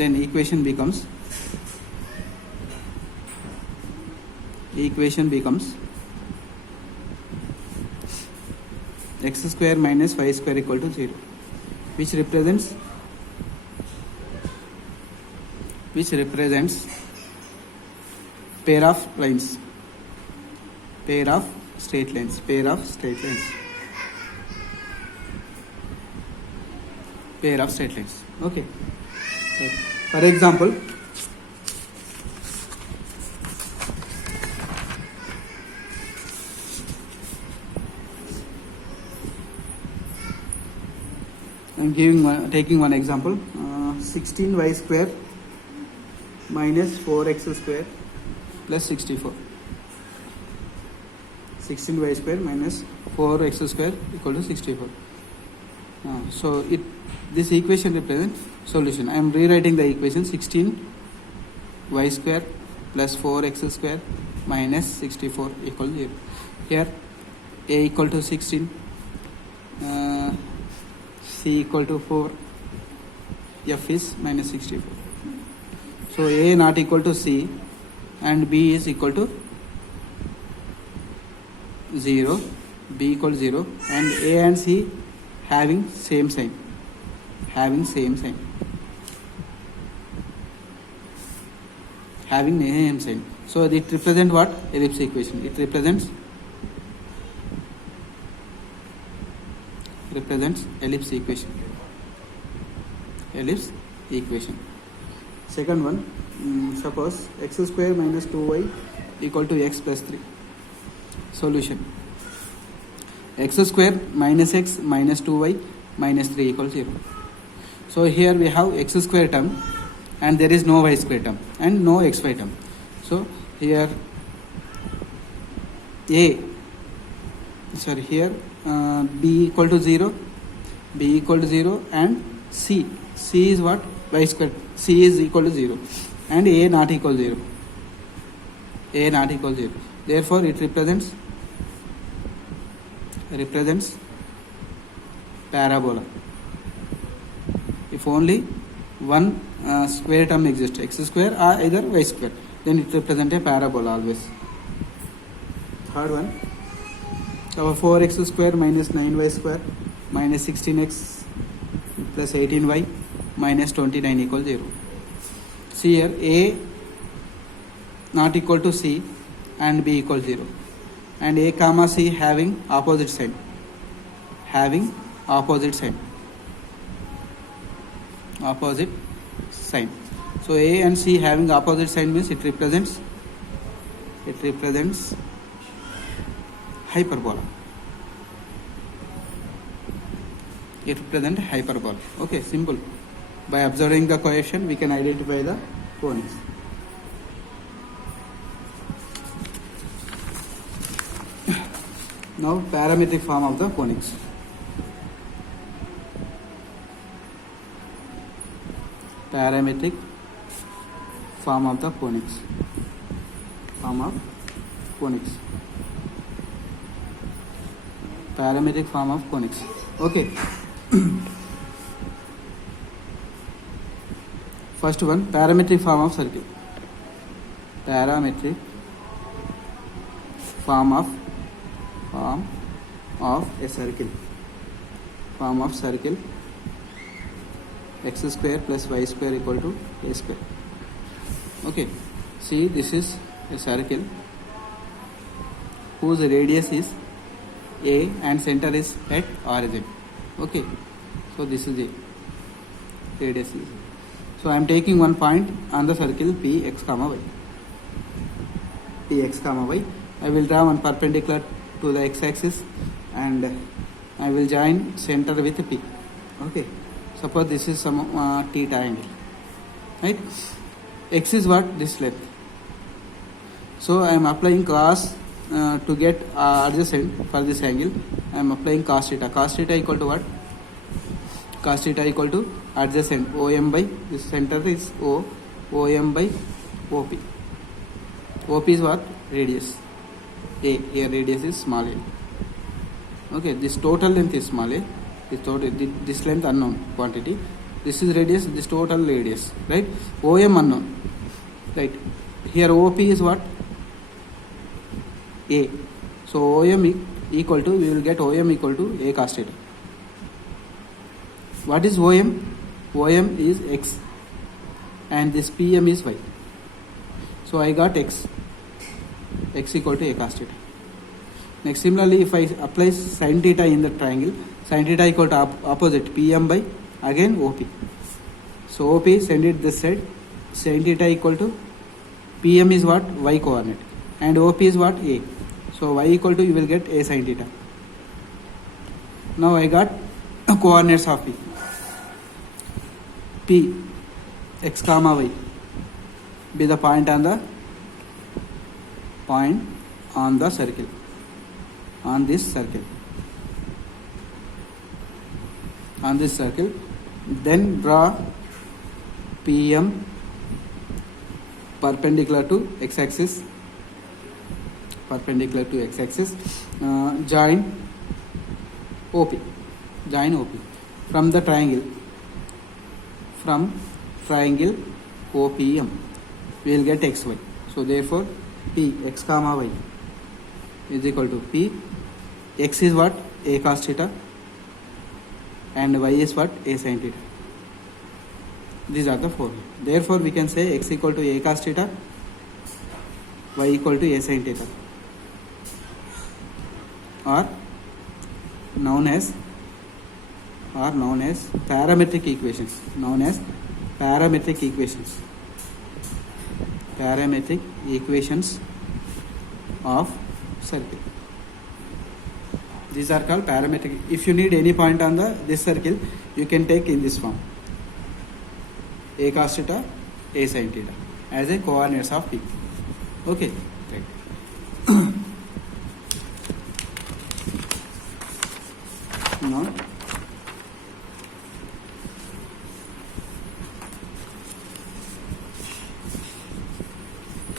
then equation becomes x square minus y square equal to 0, which represents pair of straight lines. Okay. Right. For example, I'm taking one example. 16y square minus 4x square plus 64. 16y square minus 4x square equal to 64. So this equation represents solution. I am rewriting the equation 16y square plus 4x square minus 64 equal to 0. Here a equal to 16, c equal to 4, f is minus 64. So a not equal to c and b is equal to 0, b equal to 0, and a and c having same sign. Having same sign. So it represents what? Ellipse equation. It represents ellipse equation. Second one, suppose x square minus 2y equal to x plus 3. Solution: x square minus x minus 2y minus 3 equals 0. So here we have x square term and there is no y square term and no xy term. So here b equal to 0, and c is what? Y square. C is equal to 0 and a not equal to 0. Therefore it represents parabola. If only one square term exists, x square or either y square, then it represents a parabola always. Third one, our 4x square minus 9y square minus 16x plus 18y minus 29 equals 0. See here, a not equal to c and b equals 0, and a comma c having opposite sign. So a and c having opposite sign means it represents hyperbola. Okay, simple. By observing the coefficient, we can identify the conics. Now, parametric form of the conics. Parametric form of conics. Okay. First one, parametric form of circle. Parametric form of a circle. X square plus y square equal to a square. Okay. See, this is a circle whose radius is a and center is at origin. Okay. So this is the radius is. So I am taking one point on the circle px comma y. I will draw one perpendicular to the x-axis and I will join center with p. Okay. Suppose this is some theta angle. Right? X is what? This length. So I am applying cos to get adjacent for this angle. I am applying cos theta. Cos theta equal to what? Cos theta equal to adjacent OM by this center is O, OM by OP. OP is what? Radius. A. Here radius is small a. Okay, this total length is small a. This length unknown quantity. This is radius, this total radius, right? OM unknown, right? Here OP is what? A. So OM equal to, we will get OM equal to A cos theta. What is OM? OM is X and this PM is Y. So I got X equal to A cos theta. Next, similarly, if I apply sin theta in the triangle, sin theta equal to opposite PM by again OP. So OP, send it this side, sin theta equal to PM is what? Y coordinate and OP is what? A. So Y equal to, you will get A sin theta. Now I got coordinates of P. P, X comma Y be the point on the circle, on this circle, then draw PM perpendicular to x-axis, join OP, from the triangle OPM we will get xy. So therefore P x comma y is equal to P, x is what? A cos theta and y is what? A sin theta. These are the formula. Therefore we can say x equal to A cos theta, y equal to A sin theta, or known as parametric equations, parametric equations of circle. These are called parametric. If you need any point on this circle, you can take in this form: A cos theta, A sin theta as a coordinates of P. Okay, right. Now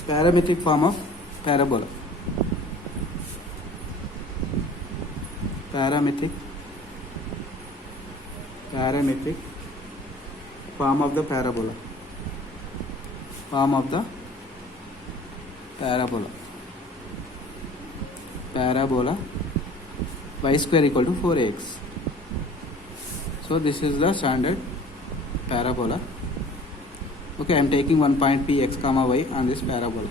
parametric form of parabola. Parametric form of the parabola. Parabola y square equal to 4ax. So this is the standard parabola. Okay, I am taking one point P x comma y on this parabola.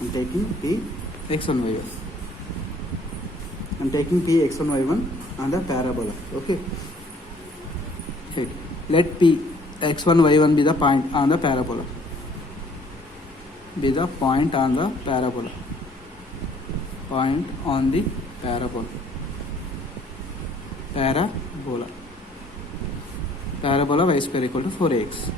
I am taking P x1 y1. I am taking P x1 y1 on the parabola. Okay. Right. Let P x1 y1 be the point on the parabola. Parabola y square equal to 4ax.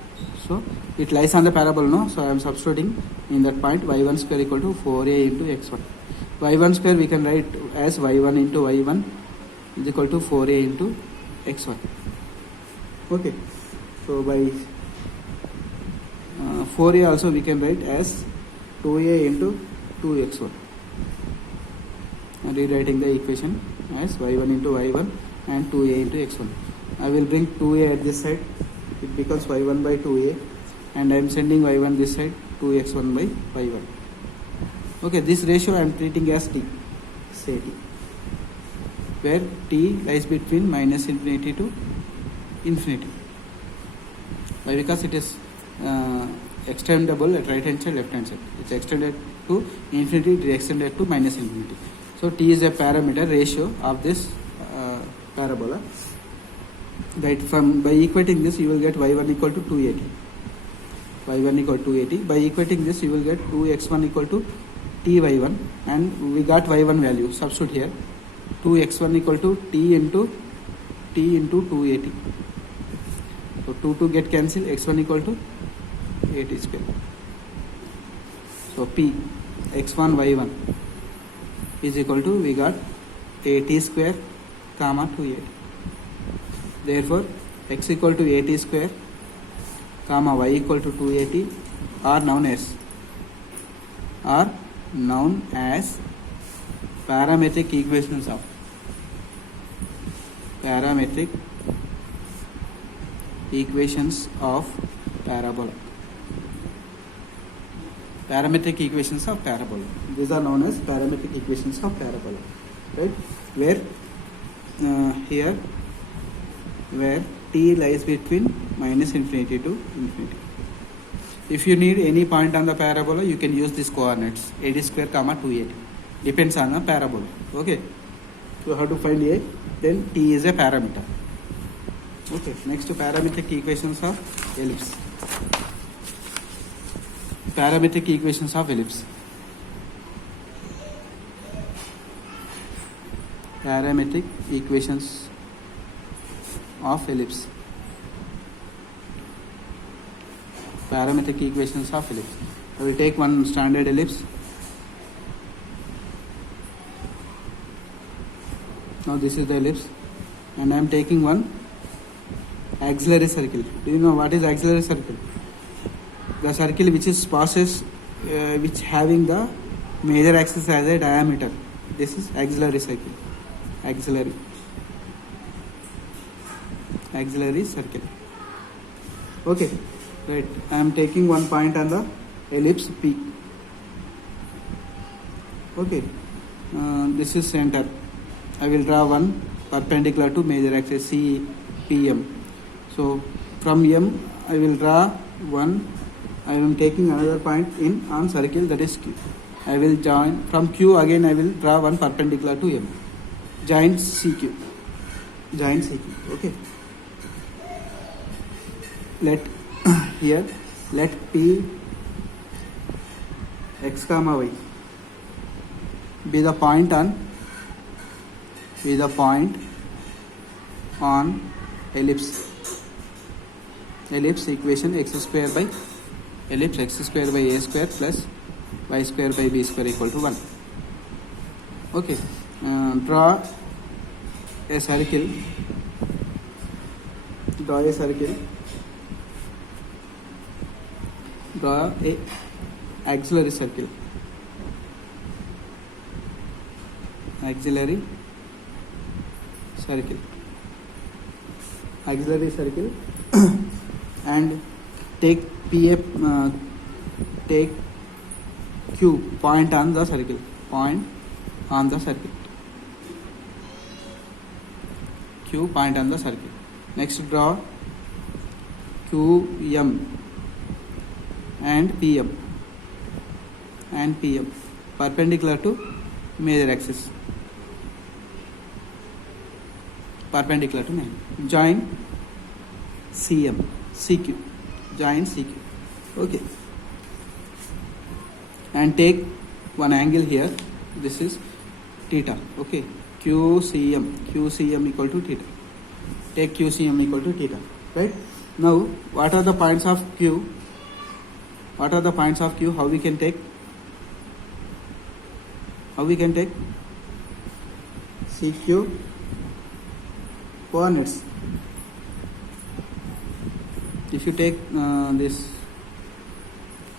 So it lies on the parabola, no? So I am substituting in that point y1 square equal to 4a into x1. y1 square we can write as y1 into y1 is equal to 4a into x1. Okay. So by 4a also we can write as 2a into 2x1. Rewriting the equation as y1 into y1 and 2a into x1. I will bring 2a at this side, it becomes y1 by 2a, and I am sending y1 this side, 2x1 by y1. Okay, this ratio I am treating as t, say t, where t lies between minus infinity to infinity. Why? Because it is extendable at right hand side, left hand side. It's extended to infinity, it is extended to minus infinity. So t is a parameter ratio of this parabola. Right, by equating this you will get y1 equal to 280. By equating this you will get 2x1 equal to ty1, and we got y1 value. Substitute here 2x1 equal to t into 280. So 2 get cancelled, x1 equal to 80 square. So p x1 y1 is equal to, we got 80 square comma 280. Therefore x equal to 80 square comma y equal to 280 are known as parametric equations of equations of parabola. Parametric equations of parabola. These are known as parametric equations of parabola, right? Where here where t lies between minus infinity to infinity. If you need any point on the parabola, you can use these coordinates ad square comma 2a. Depends on the parabola. Okay. So how to find a? Then t is a parameter. Okay. Next to parametric equations of ellipse. Parametric equations of ellipse. Parametric equations of ellipse. Parametric equations of ellipse. I will take one standard ellipse. Now this is the ellipse, and I am taking one auxiliary circle. Do you know what is auxiliary circle? The circle which is passes, which having the major axis as a diameter. This is auxiliary circle. Auxiliary circle. Okay, right. I am taking one point on the ellipse P. Okay, this is center. I will draw one perpendicular to major axis CPM. So from M I will draw one. I am taking another point in on circle, that is Q. I will join from Q again. I will draw one perpendicular to M. Join CQ. Join CQ. Okay. Let here let P x comma y be the point on ellipse equation x square by ellipse x square by a square plus y square by b square equal to 1. Okay. Draw a circle. Draw a auxiliary circle. Auxiliary circle and take take Q point on the circle. Q point on the circle. Next draw QM and PM perpendicular to major axis. Join CQ. Join CQ. Okay. And take one angle here. This is theta. Okay. QCM equal to theta. Take QCM equal to theta. Right. Now, what are the points of Q? How we can take? CQ coordinates. If you take this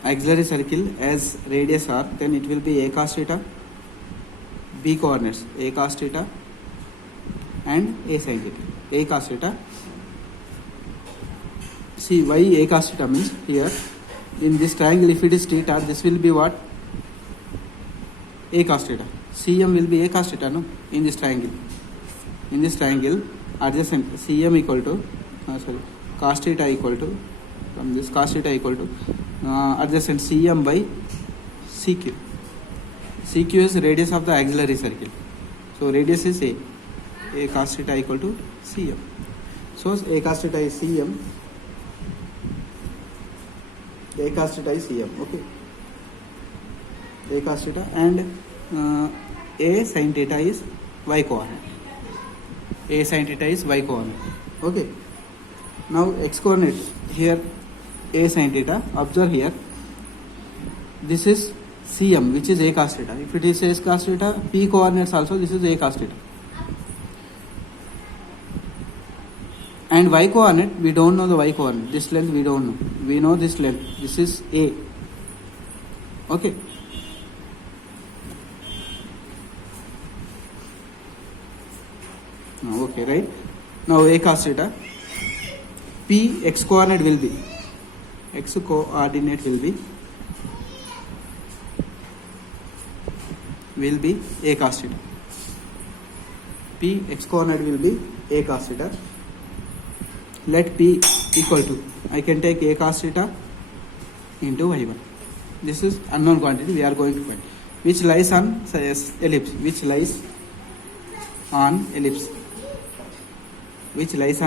auxiliary circle as radius r, then it will be a cos theta, b coordinates a cos theta and a sin theta. A cos theta. See why a cos theta means here in this triangle, if it is theta, this will be what? A cos theta. CM will be a cos theta, no? In this triangle, adjacent CM equal to cos theta equal to, from this cos theta equal to adjacent CM by CQ. CQ is radius of the auxiliary circle. So radius is A cos theta equal to CM. So A cos theta is CM. A cos theta is CM. Okay. A cos theta and A sin theta is y coordinate. A sin theta is y coordinate. Okay. Now x coordinate here A sin theta. Observe here. This is CM, which is A cos theta. If it is A cos theta, P coordinates also, this is A cos theta. And y coordinate, we don't know the y coordinate. This length we don't know. We know this length. This is A. Okay. Okay, right? Now A cos theta. P x coordinate will be a cos theta. P x coordinate will be a cos theta. Let P equal to, I can take a cos theta into y1. This is unknown quantity we are going to find, which lies on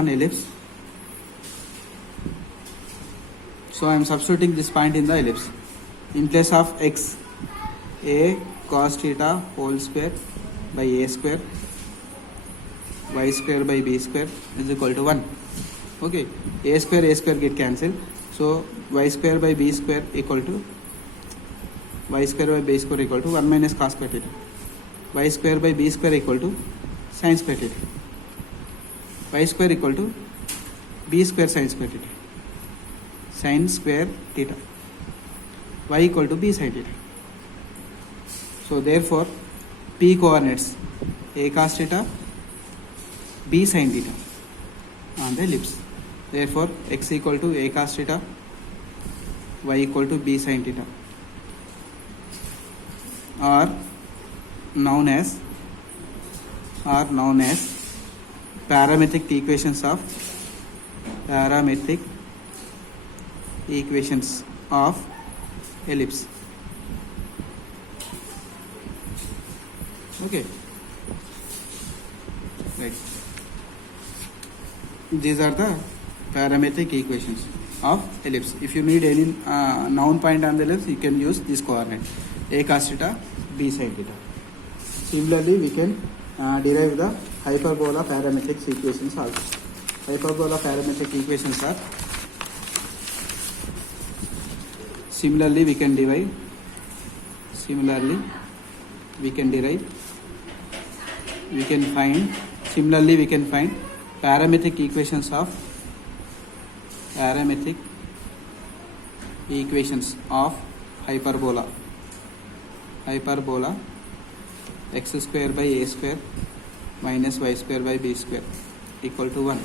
ellipse. So I am substituting this point in the ellipse. In place of x, a cos theta whole square by a square, y square by b square is equal to 1. Okay, a square get cancelled. So y square by b square equal to 1 minus cos square theta. Y square by b square equal to sin square theta. Y square equal to b square sin square theta. Sin square theta. Y equal to b sin theta. So therefore P coordinates a cos theta, b sin theta on the ellipse. Therefore x equal to a cos theta, y equal to b sin theta are known as parametric equations of ellipse. Okay, right. These are the parametric equations of ellipse. If you need any noun point on the ellipse, you can use this coordinate a cos theta, b sin theta. Similarly, we can derive the hyperbola parametric equations also. Hyperbola parametric equations are similarly we can find parametric equations of hyperbola x square by a square minus y square by b square equal to 1.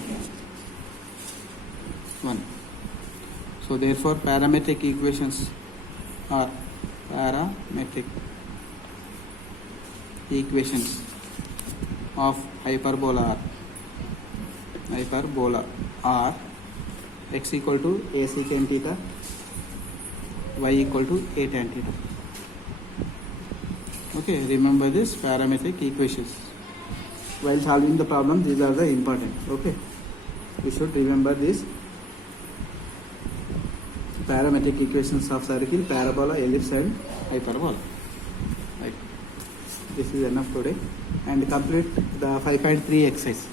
So therefore parametric equations of hyperbola are x equal to a secant theta, y equal to a tan theta. Okay, remember this parametric equations. While solving the problem, these are the important. Okay, you should remember this parametric equations of circle, parabola, ellipse and hyperbola. Right. This is enough today, and complete the 5.3 exercise.